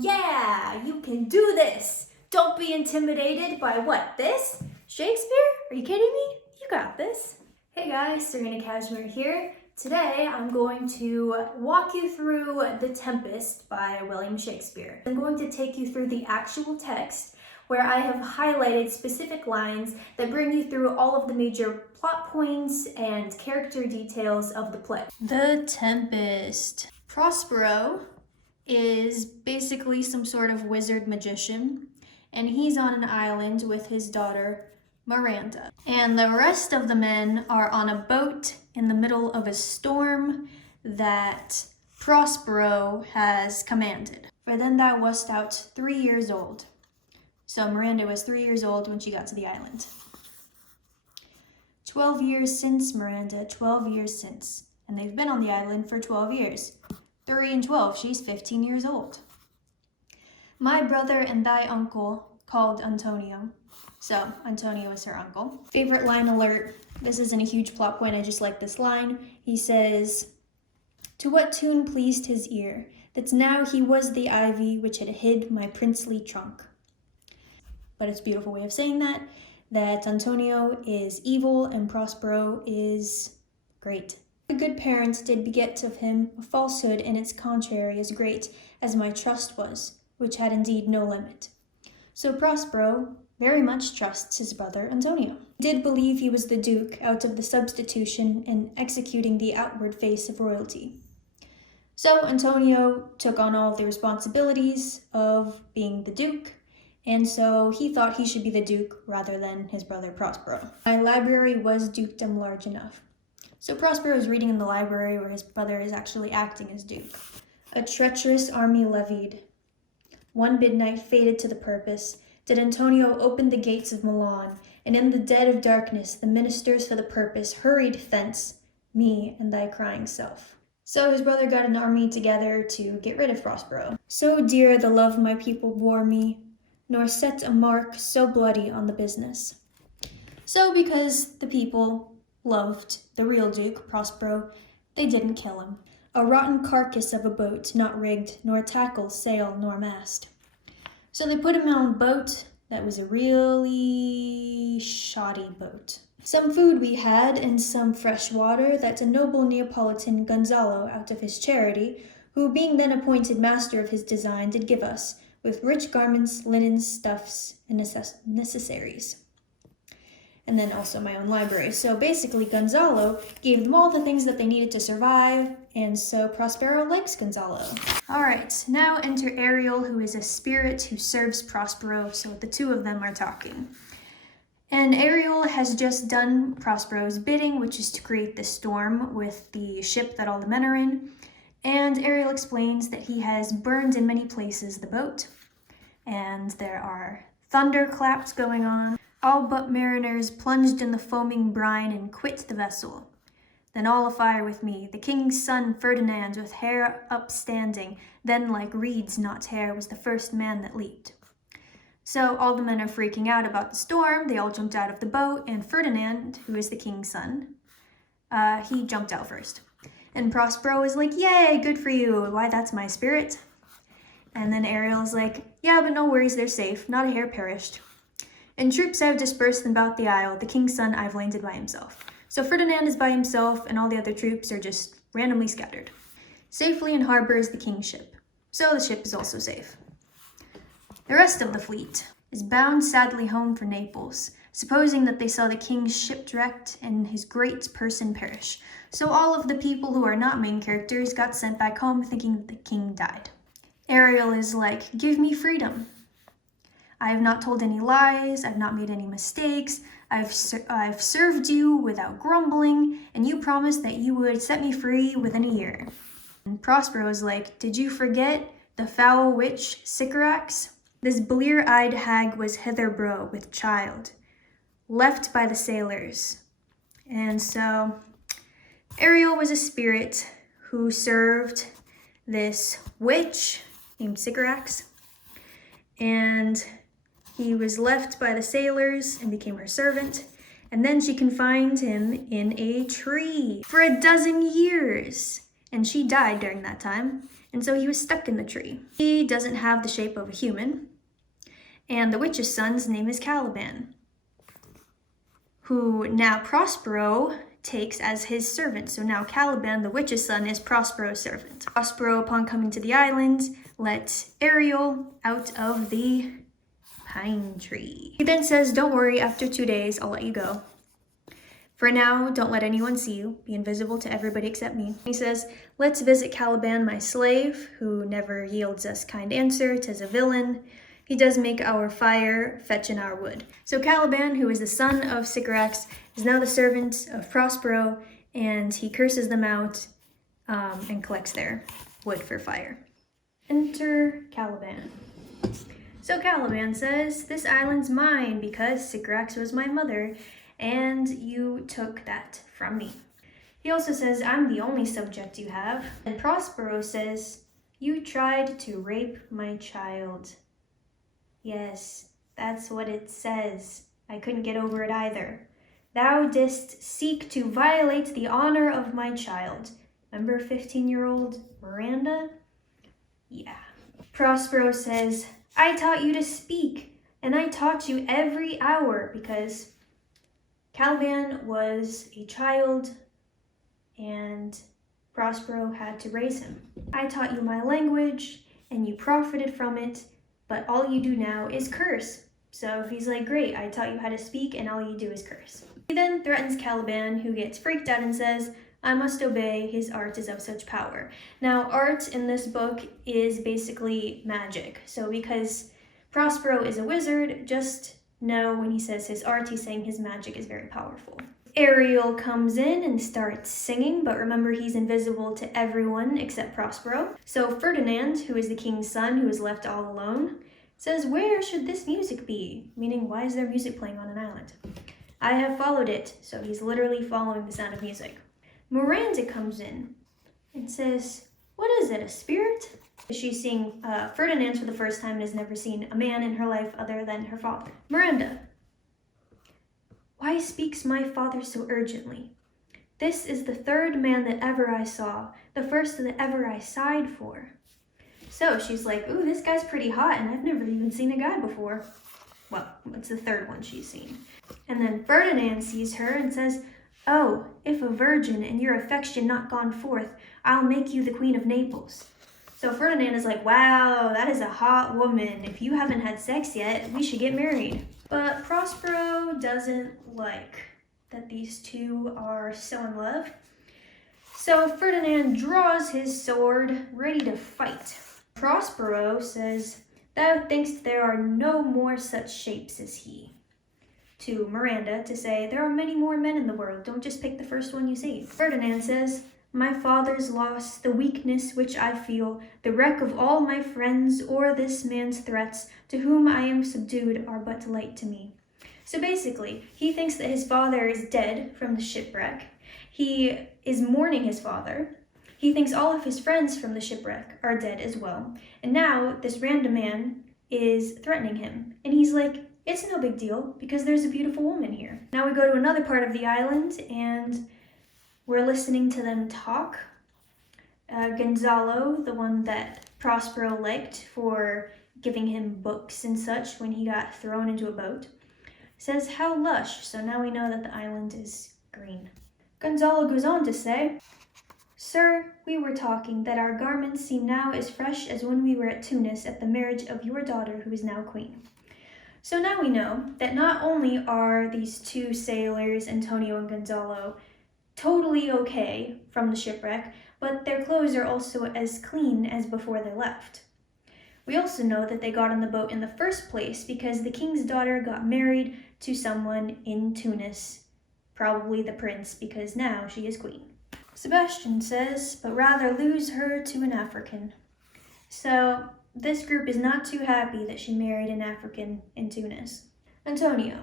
Yeah, you can do this. Don't be intimidated by what, this? Shakespeare? Are you kidding me? You got this. Hey guys, Serena Cashmere here. Today I'm going to walk you through The Tempest by William Shakespeare. I'm going to take you through the actual text where I have highlighted specific lines that bring you through all of the major plot points and character details of the play. The Tempest. Prospero is basically some sort of wizard magician, and he's on an island with his daughter Miranda. And the rest of the men are on a boat in the middle of a storm that Prospero has commanded. For then thou wast out 3 years old. So Miranda was 3 years old when she got to the island. 12 years since, Miranda, 12 years since. And they've been on the island for 12 years. 3 and 12, she's 15 years old. My brother and thy uncle called Antonio. So Antonio is her uncle. Favorite line alert. This isn't a huge plot point, I just like this line. He says, "To what tune pleased his ear, that now he was the ivy which had hid my princely trunk." But it's a beautiful way of saying that Antonio is evil and Prospero is great. The good parent did beget of him a falsehood in its contrary as great as my trust was, which had indeed no limit. So Prospero very much trusts his brother Antonio. He did believe he was the duke out of the substitution in executing the outward face of royalty. So Antonio took on all the responsibilities of being the duke, and so he thought he should be the duke rather than his brother Prospero. My library was dukedom large enough. So Prospero is reading in the library where his brother is actually acting as duke. A treacherous army levied. One midnight fated to the purpose, did Antonio open the gates of Milan, and in the dead of darkness the ministers for the purpose hurried thence, me and thy crying self. So his brother got an army together to get rid of Prospero. So dear the love my people bore me, nor set a mark so bloody on the business. So because the people loved the real duke, Prospero, they didn't kill him. A rotten carcass of a boat, not rigged, nor tackle, sail, nor mast. So they put him on a boat that was a really shoddy boat. Some food we had, and some fresh water, that a noble Neapolitan Gonzalo, out of his charity, who being then appointed master of his design, did give us, with rich garments, linens, stuffs, and necessaries. And then also my own library. So basically Gonzalo gave them all the things that they needed to survive, and so Prospero likes Gonzalo. All right, now enter Ariel, who is a spirit who serves Prospero, so the two of them are talking. And Ariel has just done Prospero's bidding, which is to create the storm with the ship that all the men are in. And Ariel explains that he has burned in many places the boat, and there are thunderclaps going on. All but mariners plunged in the foaming brine and quit the vessel. Then all afire with me, the king's son Ferdinand with hair upstanding, then like reeds not hair was the first man that leaped. So all the men are freaking out about the storm, they all jumped out of the boat, and Ferdinand, who is the king's son, he jumped out first. And Prospero is like, "Yay, good for you, why that's my spirit." And then Ariel's like, "Yeah, but no worries, they're safe, not a hair perished. And troops have dispersed about the isle, the king's son I've landed by himself." So Ferdinand is by himself, and all the other troops are just randomly scattered. Safely in harbor is the king's ship, so the ship is also safe. The rest of the fleet is bound sadly home for Naples, supposing that they saw the king's shipwrecked and his great person perish. So all of the people who are not main characters got sent back home thinking that the king died. Ariel is like, "Give me freedom. I have not told any lies, I've not made any mistakes, I've served you without grumbling, and you promised that you would set me free within a year." And Prospero is like, "Did you forget the foul witch Sycorax? This blear-eyed hag was Hitherbro with child, left by the sailors." And so Ariel was a spirit who served this witch named Sycorax, and he was left by the sailors and became her servant, and then she confined him in a tree for 12 years. and she died during that time, and so he was stuck in the tree. He doesn't have the shape of a human, and the witch's son's name is Caliban, who now Prospero takes as his servant. So now Caliban, the witch's son, is Prospero's servant. Prospero, upon coming to the island, let Ariel out of the pine tree. He then says, "Don't worry, after 2 days, I'll let you go. For now, don't let anyone see you. Be invisible to everybody except me." He says, "Let's visit Caliban, my slave, who never yields us kind answer. 'Tis a villain. He does make our fire, fetching our wood." So Caliban, who is the son of Sycorax, is now the servant of Prospero, and he curses them out and collects their wood for fire. Enter Caliban. So Caliban says, "This island's mine because Sycorax was my mother, and you took that from me." He also says, "I'm the only subject you have." And Prospero says, "You tried to rape my child." Yes, that's what it says. I couldn't get over it either. "Thou didst seek to violate the honor of my child." Remember 15-year-old Miranda? Yeah. Prospero says, "I taught you to speak, and I taught you every hour," because Caliban was a child and Prospero had to raise him. "I taught you my language, and you profited from it, but all you do now is curse." So he's like, "Great, I taught you how to speak, and all you do is curse." He then threatens Caliban, who gets freaked out and says, "I must obey, his art is of such power." Now, art in this book is basically magic. So because Prospero is a wizard, just know when he says his art, he's saying his magic is very powerful. Ariel comes in and starts singing, but remember he's invisible to everyone except Prospero. So Ferdinand, who is the king's son, who is left all alone, says, "Where should this music be?" Meaning, why is there music playing on an island? "I have followed it." So he's literally following the sound of music. Miranda comes in and says, "What is it, a spirit?" She's seeing Ferdinand for the first time and has never seen a man in her life other than her father. Miranda, "Why speaks my father so urgently? This is the third man that ever I saw, the first that ever I sighed for." So she's like, "Ooh, this guy's pretty hot, and I've never even seen a guy before." Well, it's the third one she's seen. And then Ferdinand sees her and says, "Oh, if a virgin and your affection not gone forth, I'll make you the Queen of Naples." So Ferdinand is like, "Wow, that is a hot woman. If you haven't had sex yet, we should get married." But Prospero doesn't like that these two are so in love. So Ferdinand draws his sword, ready to fight. Prospero says, "Thou thinkst there are no more such shapes as he." To Miranda to say, "There are many more men in the world. Don't just pick the first one you see." Ferdinand says, "My father's loss, the weakness which I feel, the wreck of all my friends, or this man's threats, to whom I am subdued, are but light to me." So basically, he thinks that his father is dead from the shipwreck. He is mourning his father. He thinks all of his friends from the shipwreck are dead as well. And now this random man is threatening him. And he's like, "It's no big deal because there's a beautiful woman here." Now we go to another part of the island and we're listening to them talk. Gonzalo, the one that Prospero liked for giving him books and such when he got thrown into a boat, says, "How lush." So now we know that the island is green. Gonzalo goes on to say, "Sir, we were talking that our garments seem now as fresh as when we were at Tunis at the marriage of your daughter who is now queen." So now we know that not only are these two sailors, Antonio and Gonzalo, totally okay from the shipwreck, but their clothes are also as clean as before they left. We also know that they got on the boat in the first place because the king's daughter got married to someone in Tunis, probably the prince, because now she is queen. Sebastian says, "But rather lose her to an African." So this group is not too happy that she married an African in Tunis. Antonio,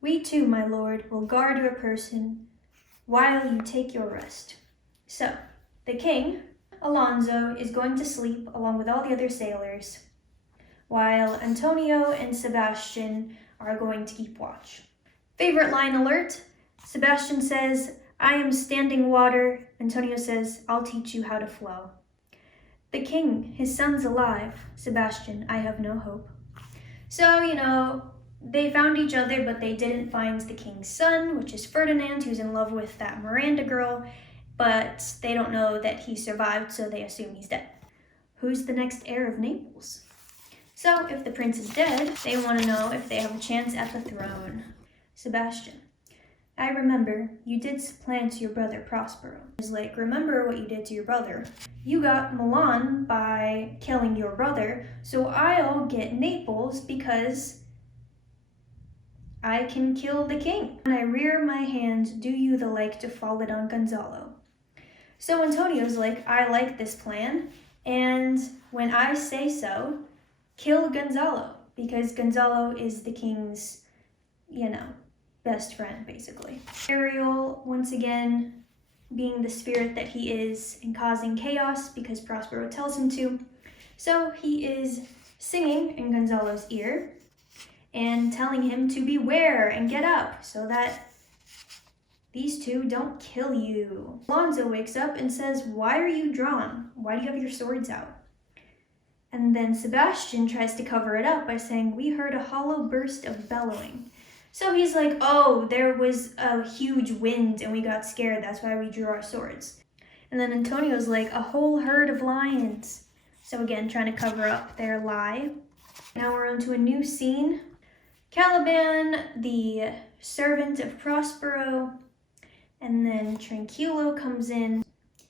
"We too, my lord, will guard your person while you take your rest." So the king, Alonso, is going to sleep along with all the other sailors, while Antonio and Sebastian are going to keep watch. Favorite line alert, Sebastian says, I am standing water. Antonio says, I'll teach you how to flow. The king, his son's alive. Sebastian, I have no hope. So, they found each other, but they didn't find the king's son, which is Ferdinand, who's in love with that Miranda girl, but they don't know that he survived, so they assume he's dead. Who's the next heir of Naples? So, if the prince is dead, they want to know if they have a chance at the throne. Sebastian, I remember you did supplant your brother Prospero. He's like, remember what you did to your brother. You got Milan by killing your brother, so I'll get Naples because I can kill the king. When I rear my hand, do you the like to fall it on Gonzalo? So Antonio's like, I like this plan, and when I say so, kill Gonzalo, because Gonzalo is the king's, best friend, basically. Ariel, once again, being the spirit that he is and causing chaos because Prospero tells him to. So he is singing in Gonzalo's ear and telling him to beware and get up so that these two don't kill you. Alonso wakes up and says, why are you drawn? Why do you have your swords out? And then Sebastian tries to cover it up by saying, we heard a hollow burst of bellowing. So he's like, oh, there was a huge wind and we got scared. That's why we drew our swords. And then Antonio's like, a whole herd of lions. So again, trying to cover up their lie. Now we're on to a new scene. Caliban, the servant of Prospero, and then Tranquillo comes in,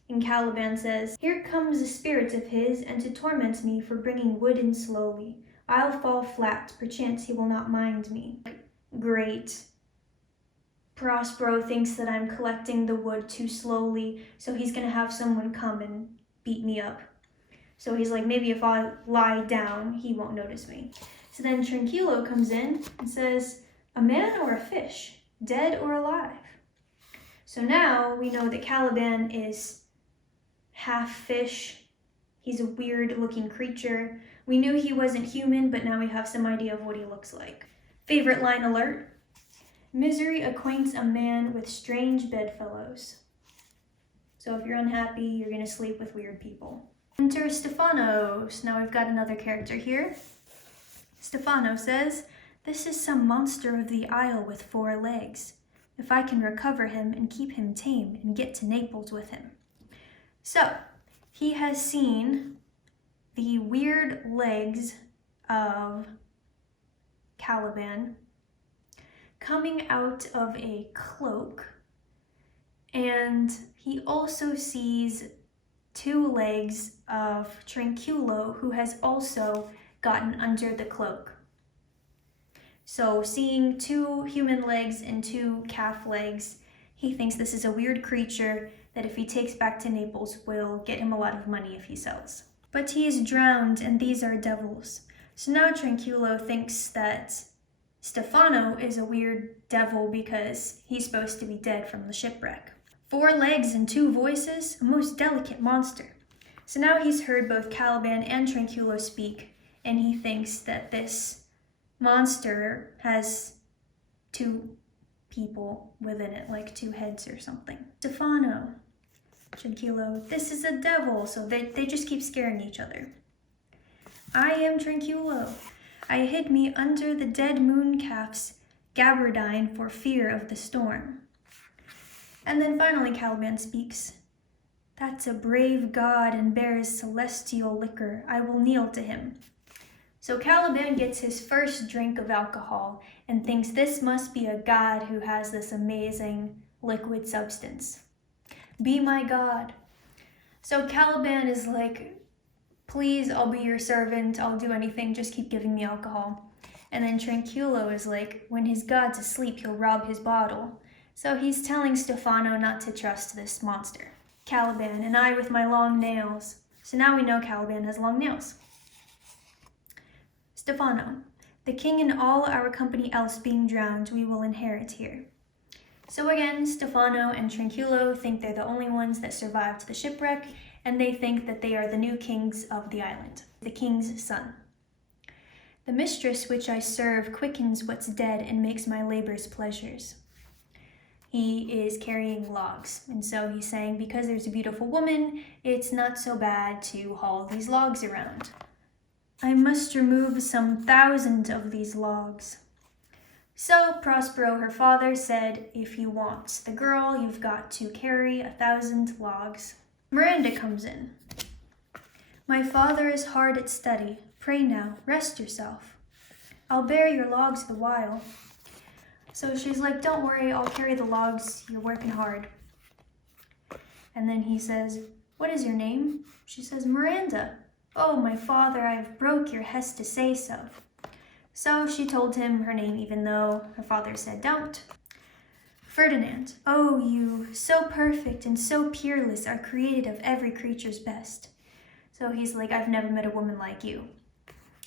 and Caliban says, here comes a spirit of his, and to torment me for bringing wood in slowly. I'll fall flat, perchance he will not mind me. Great. Prospero thinks that I'm collecting the wood too slowly, so he's gonna have someone come and beat me up. So he's like, maybe if I lie down, he won't notice me. So then Tranquillo comes in and says, a man or a fish, dead or alive? So now we know that Caliban is half fish. He's a weird looking creature. We knew he wasn't human, but now we have some idea of what he looks like. Favorite line alert. Misery acquaints a man with strange bedfellows. So if you're unhappy, you're gonna sleep with weird people. Enter Stefano. So now we've got another character here. Stefano says, this is some monster of the isle with 4 legs. If I can recover him and keep him tame and get to Naples with him. So, he has seen the weird legs of Caliban coming out of a cloak, and he also sees 2 legs of Tranquillo, who has also gotten under the cloak. So seeing 2 human legs and 2 calf legs, he thinks this is a weird creature that if he takes back to Naples will get him a lot of money if he sells. But he is drowned and these are devils. So now Tranquillo thinks that Stefano is a weird devil because he's supposed to be dead from the shipwreck. 4 legs and 2 voices, a most delicate monster. So now he's heard both Caliban and Tranquillo speak, and he thinks that this monster has 2 people within it, like 2 heads or something. Stefano, Tranquillo, this is a devil, so they just keep scaring each other. I am Tranquillo. I hid me under the dead moon calf's gabardine for fear of the storm. And then finally Caliban speaks. That's a brave god and bears celestial liquor. I will kneel to him. So Caliban gets his first drink of alcohol and thinks this must be a god who has this amazing liquid substance. Be my god. So Caliban is like, please, I'll be your servant. I'll do anything. Just keep giving me alcohol. And then Tranquillo is like, when his god's asleep, he'll rob his bottle. So he's telling Stefano not to trust this monster. Caliban, and I with my long nails. So now we know Caliban has long nails. Stefano, the king and all our company else being drowned, we will inherit here. So again, Stefano and Tranquillo think they're the only ones that survived the shipwreck, and they think that they are the new kings of the island, the king's son. The mistress which I serve quickens what's dead and makes my labors pleasures. he is carrying logs. And so he's saying, because there's a beautiful woman, it's not so bad to haul these logs around. I must remove some 1,000 of these logs. So Prospero, her father, said, if you want the girl, you've got to carry 1,000 logs. Miranda comes in. My father is hard at study. Pray now, rest yourself. I'll bear your logs the while. So she's like, don't worry, I'll carry the logs. You're working hard. And then he says, what is your name? She says, Miranda. Oh, my father, I've broke your hest to say so. So she told him her name, even though her father said don't. Ferdinand. Oh, you, so perfect and so peerless, are created of every creature's best. So he's like, I've never met a woman like you.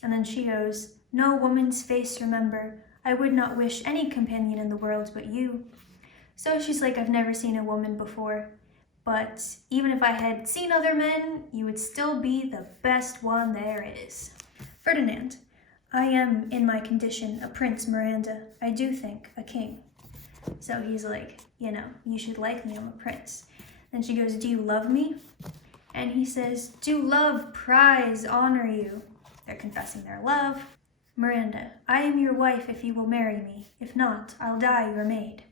And then she goes, no woman's face remember. I would not wish any companion in the world but you. So she's like, I've never seen a woman before, but even if I had seen other men, you would still be the best one there is. Ferdinand, I am, in my condition, a prince, Miranda. I do think, a king. So he's like, you should like me, I'm a prince. Then she goes, do you love me? And he says, do love, prize, honor you. They're confessing their love. Miranda, I am your wife if you will marry me. If not, I'll die your maid.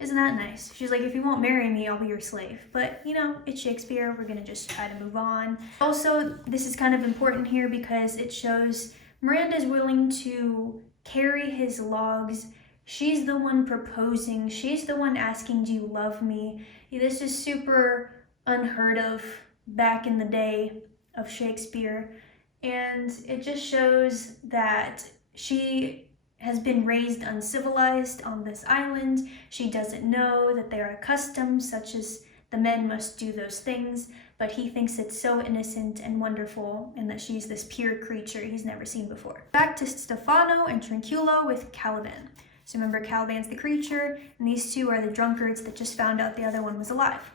Isn't that nice? She's like, if you won't marry me, I'll be your slave. But, it's Shakespeare. We're going to just try to move on. Also, this is kind of important here because it shows Miranda's willing to carry his logs. She's the one proposing. She's the one asking, do you love me? This is super unheard of back in the day of Shakespeare. And it just shows that she has been raised uncivilized on this island. She doesn't know that there are customs such as the men must do those things, but he thinks it's so innocent and wonderful and that she's this pure creature he's never seen before. Back to Stefano and Trinculo with Caliban. So remember, Caliban's the creature, and these two are the drunkards that just found out the other one was alive.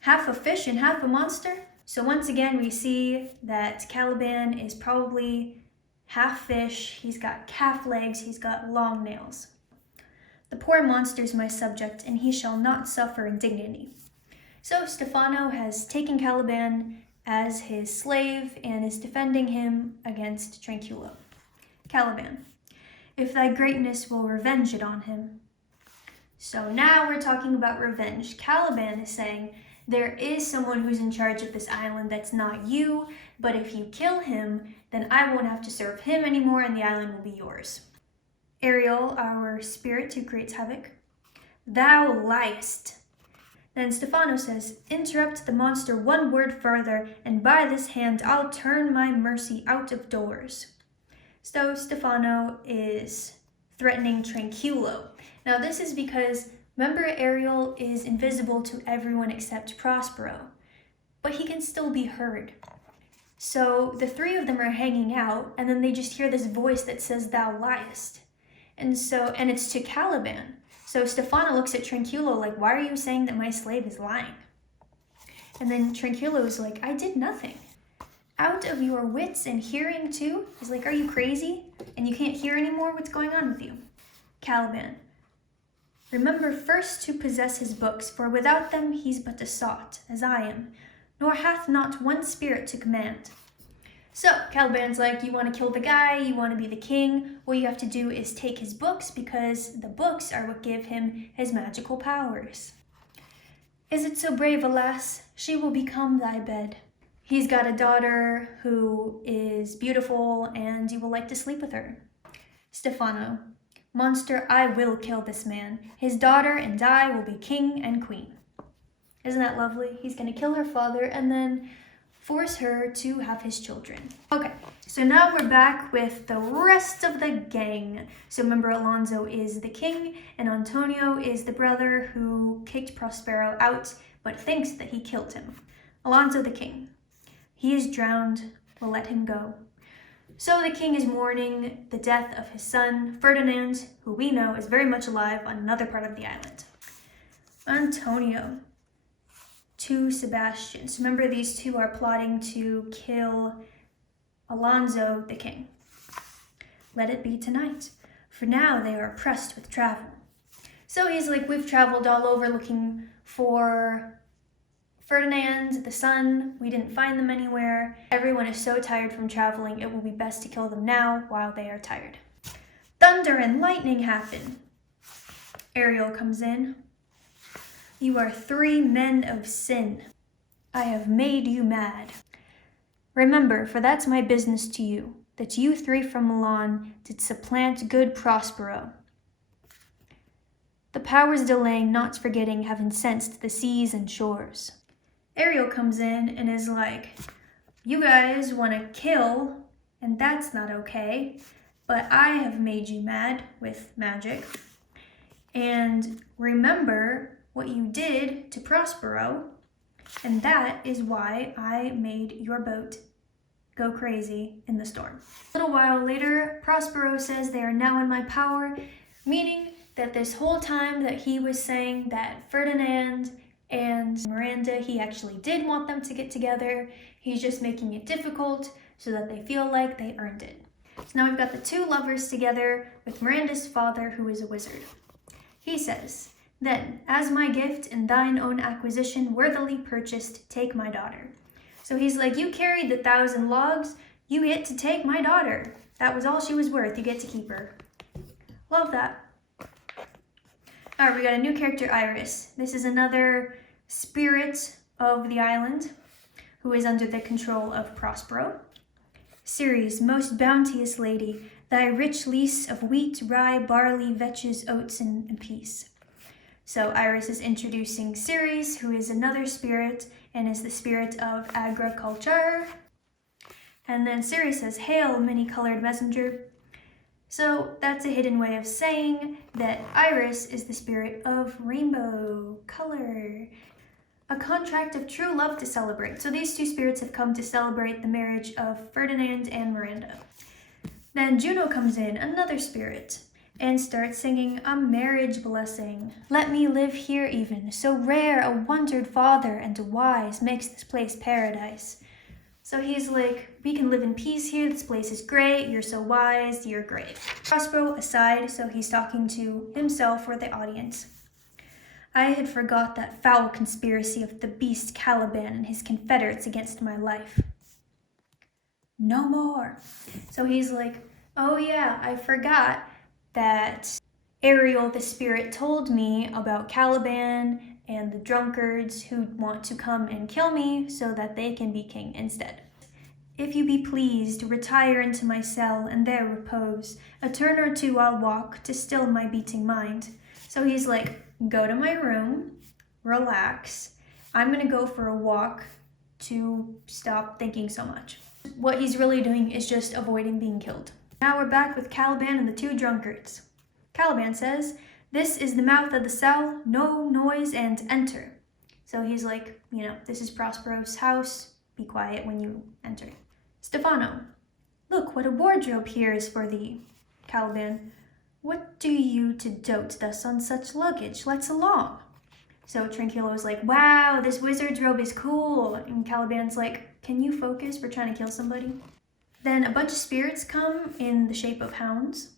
Half a fish and half a monster? So once again, we see that Caliban is probably half fish. He's got calf legs, he's got long nails. The poor monster's my subject, and he shall not suffer indignity. So Stefano has taken Caliban as his slave and is defending him against Trinculo. Caliban, if thy greatness will revenge it on him. So now we're talking about revenge. Caliban is saying, there is someone who's in charge of this island that's not you, but if you kill him, then I won't have to serve him anymore and the island will be yours. Ariel, our spirit who creates havoc. Thou liest. Then Stefano says, interrupt the monster one word further, and by this hand I'll turn my mercy out of doors. So Stefano is threatening Trinculo. Now this is because, remember, Ariel is invisible to everyone except Prospero, but he can still be heard. So the three of them are hanging out, and then they just hear this voice that says, thou liest. And it's to Caliban. So Stefano looks at Trinculo like, why are you saying that my slave is lying? And then Trinculo is like, I did nothing. Out of your wits and hearing too? He's like, are you crazy? And you can't hear anymore? What's going on with you? Caliban, remember first to possess his books, for without them he's but a sot, as I am, nor hath not one spirit to command. So Caliban's like, you want to kill the guy, you want to be the king, what you have to do is take his books, because the books are what give him his magical powers. Is it so brave, alas? She will become thy bed. He's got a daughter who is beautiful, and you will like to sleep with her. Stefano, monster, I will kill this man. His daughter and I will be king and queen. Isn't that lovely? He's going to kill her father and then force her to have his children. Okay, so now we're back with the rest of the gang. So remember, Alonso is the king, and Antonio is the brother who kicked Prospero out, but thinks that he killed him. Alonso the king. He is drowned. We'll let him go. So the king is mourning the death of his son, Ferdinand, who we know is very much alive on another part of the island. Antonio to Sebastian. So remember, these two are plotting to kill Alonso the king. Let it be tonight, for now they are pressed with travel. So he's like, we've traveled all over looking for Ferdinand, the son. We didn't find them anywhere. Everyone is so tired from traveling, it will be best to kill them now while they are tired. Thunder and lightning happen. Ariel comes in. You are 3 men of sin. I have made you mad. Remember, for that's my business to you, that you 3 from Milan did supplant good Prospero. The powers delaying, not forgetting, have incensed the seas and shores. Ariel comes in and is like, you guys want to kill, and that's not okay, but I have made you mad with magic. And remember what you did to Prospero, and that is why I made your boat go crazy in the storm. A little while later, Prospero says they are now in my power, meaning that this whole time that he was saying that Ferdinand and Miranda, he actually did want them to get together, he's just making it difficult so that they feel like they earned it. So now we've got the 2 lovers together with Miranda's father, who is a wizard. He says, then, as my gift and thine own acquisition worthily purchased, take my daughter. So he's like, you carried the 1,000 logs, you get to take my daughter. That was all she was worth, you get to keep her. Love that. All right, we got a new character, Iris. This is another spirit of the island who is under the control of Prospero. Ceres, most bounteous lady, thy rich lease of wheat, rye, barley, vetches, oats, and peace. So Iris is introducing Ceres, who is another spirit and is the spirit of agriculture. And then Ceres says, hail, many-colored messenger. So that's a hidden way of saying that Iris is the spirit of rainbow color. A contract of true love to celebrate. So these 2 spirits have come to celebrate the marriage of Ferdinand and Miranda. Then Juno comes in, another spirit, and starts singing a marriage blessing. Let me live here even, so rare a wondered father and a wise makes this place paradise. So he's like, we can live in peace here, this place is great, you're so wise, you're great. Prospero aside, so he's talking to himself or the audience. I had forgot that foul conspiracy of the beast Caliban and his confederates against my life. No more. So he's like, oh yeah, I forgot that Ariel, the spirit, told me about Caliban and the drunkards who want to come and kill me so that they can be king instead. If you be pleased, retire into my cell and there repose. A turn or 2 I'll walk to still my beating mind. So he's like, go to my room, relax. I'm gonna go for a walk to stop thinking so much. What he's really doing is just avoiding being killed. Now we're back with Caliban and the 2 drunkards. Caliban says, this is the mouth of the cell, no noise and enter. So he's like, this is Prospero's house, be quiet when you enter. Stefano, look what a wardrobe here is for thee. Caliban, what do you to dote thus on such luggage? Let's along. So Tranquillo's like, wow, this wizard's robe is cool. And Caliban's like, can you focus? We're trying to kill somebody. Then a bunch of spirits come in the shape of hounds.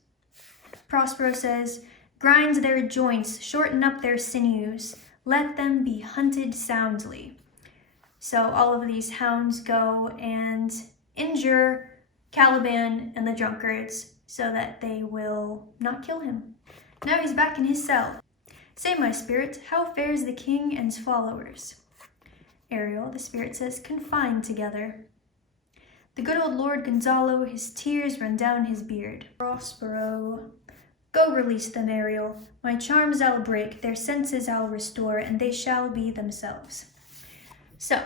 Prospero says, grind their joints, shorten up their sinews, let them be hunted soundly. So all of these hounds go and injure Caliban and the drunkards so that they will not kill him. Now he's back in his cell. Say, my spirit, how fares the king and his followers? Ariel, the spirit, says, confined together. The good old Lord Gonzalo, his tears run down his beard. Prospero, go release them, Ariel. My charms I'll break, their senses I'll restore, and they shall be themselves. So,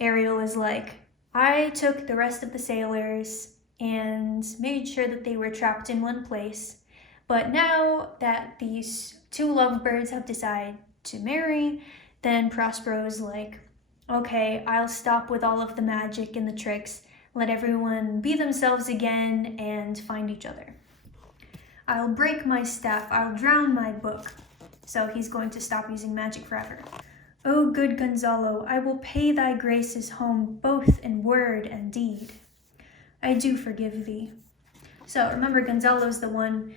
Ariel is like, I took the rest of the sailors and made sure that they were trapped in one place. But now that these 2 lovebirds have decided to marry, then Prospero's like, okay, I'll stop with all of the magic and the tricks, let everyone be themselves again and find each other. I'll break my staff, I'll drown my book. So he's going to stop using magic forever. O good Gonzalo, I will pay thy graces home both in word and deed. I do forgive thee. So remember, Gonzalo's the one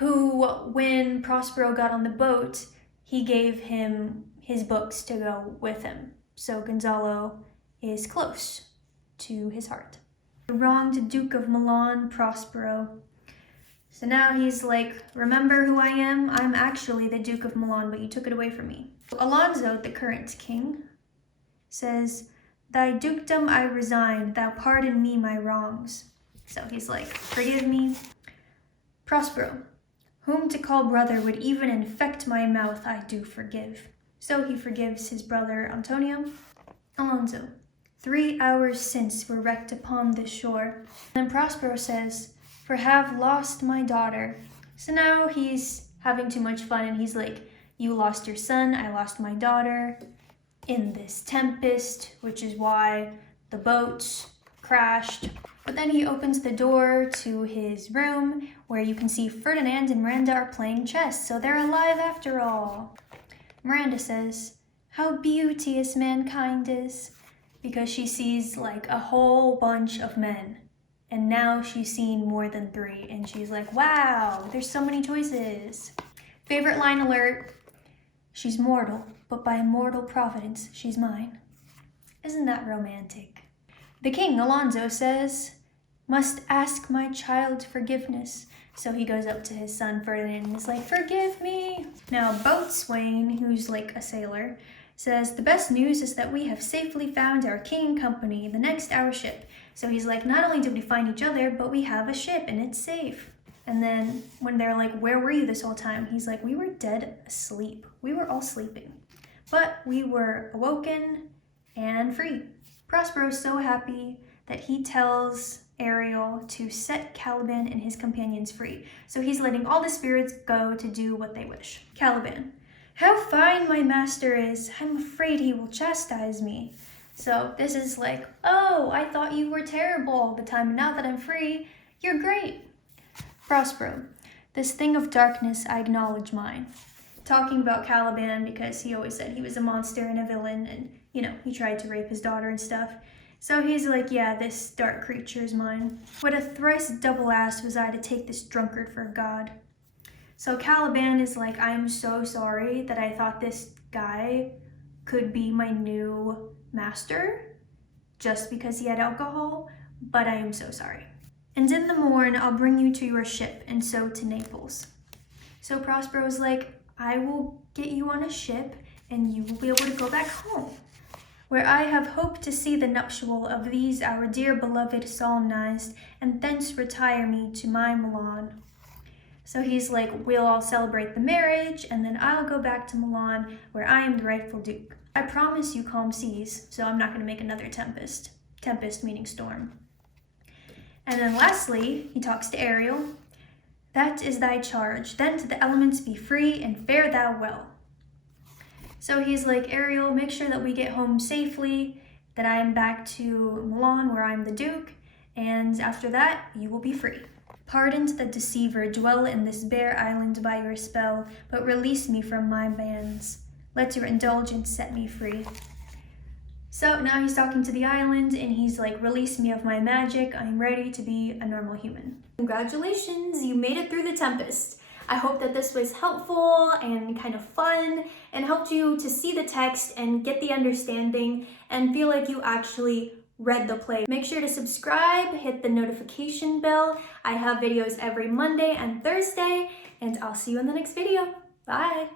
who, when Prospero got on the boat, he gave him his books to go with him. So Gonzalo is close to his heart. The wronged Duke of Milan, Prospero. So now he's like, remember who I am? I'm actually the Duke of Milan, but you took it away from me. Alonso, the current king, says, thy dukedom I resign, thou pardon me my wrongs. So he's like, forgive me. Prospero, whom to call brother would even infect my mouth, I do forgive. So he forgives his brother Antonio. Alonso, 3 hours since were wrecked upon this shore. And then Prospero says, for have lost my daughter. So now he's having too much fun and he's like, you lost your son, I lost my daughter in this tempest, which is why the boat crashed. But then he opens the door to his room where you can see Ferdinand and Miranda are playing chess, so they're alive after all. Miranda says, how beauteous mankind is, because she sees like a whole bunch of men. And now she's seen more than 3, and she's like, wow, there's so many choices. Favorite line alert, she's mortal, but by mortal providence, she's mine. Isn't that romantic? The king, Alonso, says, must ask my child forgiveness. So he goes up to his son Ferdinand and is like, forgive me. Now, Boatswain, who's like a sailor, says, the best news is that we have safely found our king and company, the next our ship. So he's like, not only did we find each other, but we have a ship and it's safe. And then when they're like, where were you this whole time? He's like, we were dead asleep. We were all sleeping. But we were awoken and free. Prospero's so happy that he tells Ariel to set Caliban and his companions free. So he's letting all the spirits go to do what they wish. Caliban, how fine my master is. I'm afraid he will chastise me. So this is like, oh, I thought you were terrible all the time, and now that I'm free, you're great. Prospero, this thing of darkness, I acknowledge mine. Talking about Caliban because he always said he was a monster and a villain, and, you know, he tried to rape his daughter and stuff. So he's like, yeah, this dark creature is mine. What a thrice double ass was I to take this drunkard for a god. So Caliban is like, I am so sorry that I thought this guy could be my new master just because he had alcohol, but I am so sorry. And in the morn I'll bring you to your ship, and so to Naples. So Prospero's like, I will get you on a ship and you will be able to go back home, where I have hoped to see the nuptial of these our dear beloved solemnized, and thence retire me to my Milan. So he's like, we'll all celebrate the marriage, and then I'll go back to Milan, where I am the rightful duke. I promise you calm seas, so I'm not going to make another tempest. Tempest meaning storm. And then lastly, he talks to Ariel. That is thy charge. Then to the elements be free, and fare thou well. So he's like, Ariel, make sure that we get home safely, that I am back to Milan, where I'm the duke, and after that, you will be free. Pardon the deceiver, dwell in this bare island by your spell, but release me from my bands. Let your indulgence set me free. So now he's talking to the island and he's like, release me of my magic. I'm ready to be a normal human. Congratulations, you made it through the Tempest. I hope that this was helpful and kind of fun and helped you to see the text and get the understanding and feel like you actually read the play. Make sure to subscribe, hit the notification bell. I have videos every Monday and Thursday, and I'll see you in the next video. Bye.